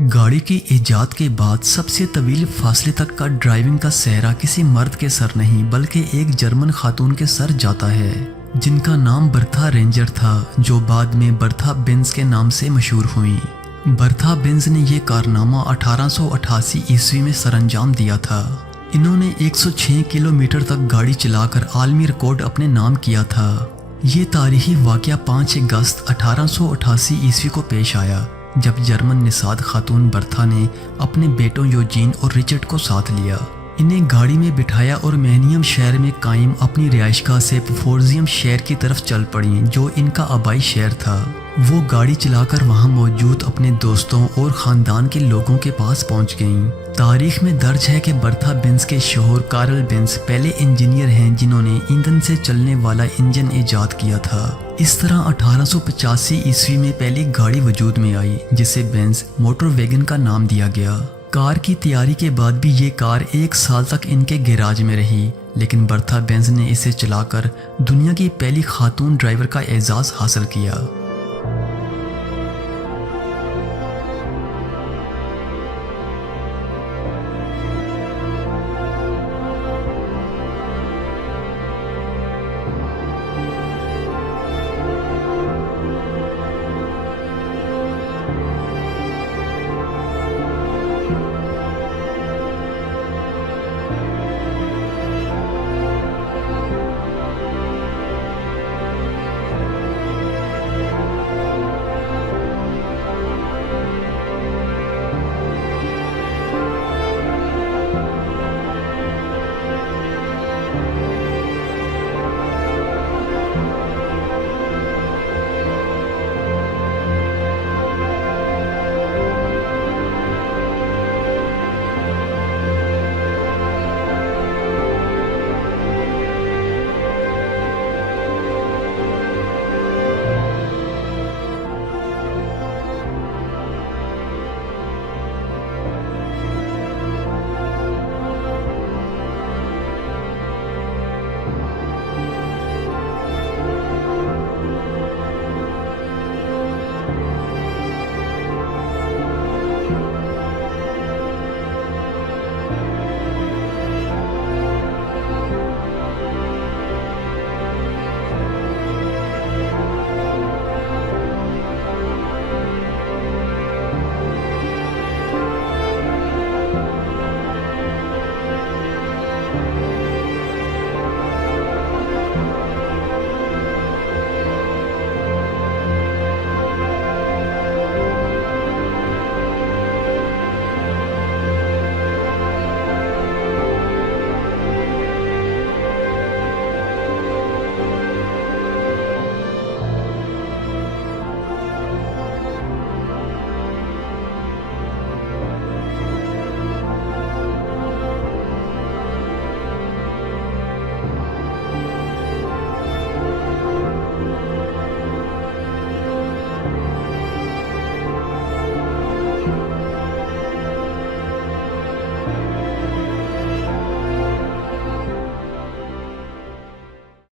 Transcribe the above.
गाड़ी की इजाद के बाद सबसे तवील फासले तक का ड्राइविंग का सहरा किसी मर्द के सर नहीं बल्कि एक जर्मन खातून के सर जाता है जिनका नाम बर्था रेंजर था, जो बाद में बर्था बेंज के नाम से मशहूर हुई। बर्था बेंज ने यह कारनामा 1888 ईस्वी में सरअंजाम दिया था। इन्होंने 106 किलोमीटर तक गाड़ी चलाकर आलमी रिकॉर्ड अपने नाम किया था। ये तारीखी वाक़या 5 अगस्त 1888 ईस्वी को पेश आया, जब जर्मन निषाद खातून बर्था ने अपने बेटों यूजीन और रिचर्ड को साथ लिया। इन्हें गाड़ी में बिठाया और मैनियम शहर में कायम अपनी रिहाइशगाह से फोर्जियम शहर की तरफ चल पड़ी, जो इनका आबाई शहर था। वो गाड़ी चलाकर वहां मौजूद अपने दोस्तों और ख़ानदान के लोगों के पास पहुंच गईं। तारीख में दर्ज है कि बर्था बेंज के शोहर कार्ल बेंज पहले इंजीनियर हैं जिन्होंने ईंधन से चलने वाला इंजन ईजाद किया था। इस तरह 1885 ईस्वी में पहली गाड़ी वजूद में आई जिसे बेंज मोटर वैगन का नाम दिया गया। कार की तैयारी के बाद भी ये कार 1 साल तक इनके गैराज में रही, लेकिन बर्था बेंज ने इसे चलाकर दुनिया की पहली खातून ड्राइवर का एजाज़ हासिल किया।